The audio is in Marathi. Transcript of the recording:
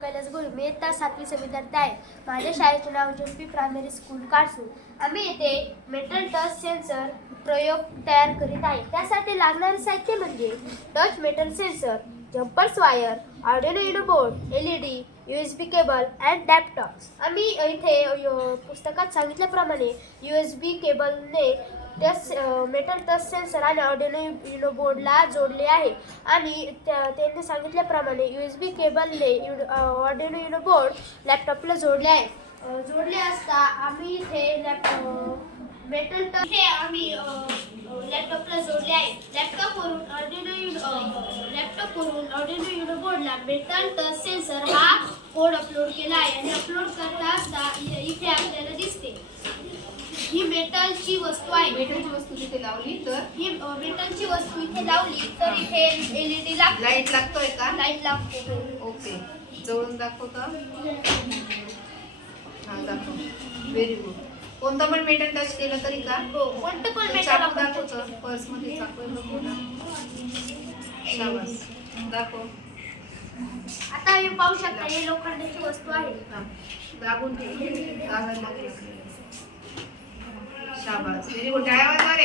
कैलास गुरु मी इयत्ता 7वीचे विद्यार्थी आहे. माझ्या शाळेचे नाव JP प्रायमरी स्कूल कारसूर. आम्ही येथे मेटल टच सेन्सर प्रयोग तयार करीत आहे. त्यासाठी लागणारे साहित्य म्हणजे touch metal sensor, jumpers wire, Arduino Uno board, LED, USB cable and laptops. आम्ही इथे पुस्तकात सांगितल्याप्रमाणे USB केबलने मेटल टच सेन्सर आणि आर्डिनो युनो बोर्डला जोडले आहे आणि त्यांनी सांगितल्याप्रमाणे USB केबलने आर्डिनो युनो बोर्ड लॅपटॉपला जोडले आहे. जोडले असता आम्ही इथे मेटल टच हे आम्ही लॅपटॉपला जोडले आहे. लॅपटॉपवरून Arduino Uno बोर्डला metal touch sensor हा कोड अपलोड केला आहे आणि अपलोड करता असता इथे आपल्याला दिसते ही मेटलची वस्तू आहे. मेटलची वस्तू तिथे लावली तर ही मेटलची वस्तू इथे लावली तर इथे LED लागते. लाईट लागतोय का? लाईट लागते. ओके, जवळून दाखव का? हा दाखव. Very good. कोणतं पण मेटल टच केलं तरी का? हो, कोणतं पण मेटल चाकू आपण दाखवतं. पर्स मध्ये चाकू आहे बघू ना. शाबास, दाखव. आता हे पाहू शकता हे लोखंडाची वस्तू आहे. दाबून ठेव. दाबायला लागेल. शाबास, व्हेरी गुड. टाळ्या वाजवा रे.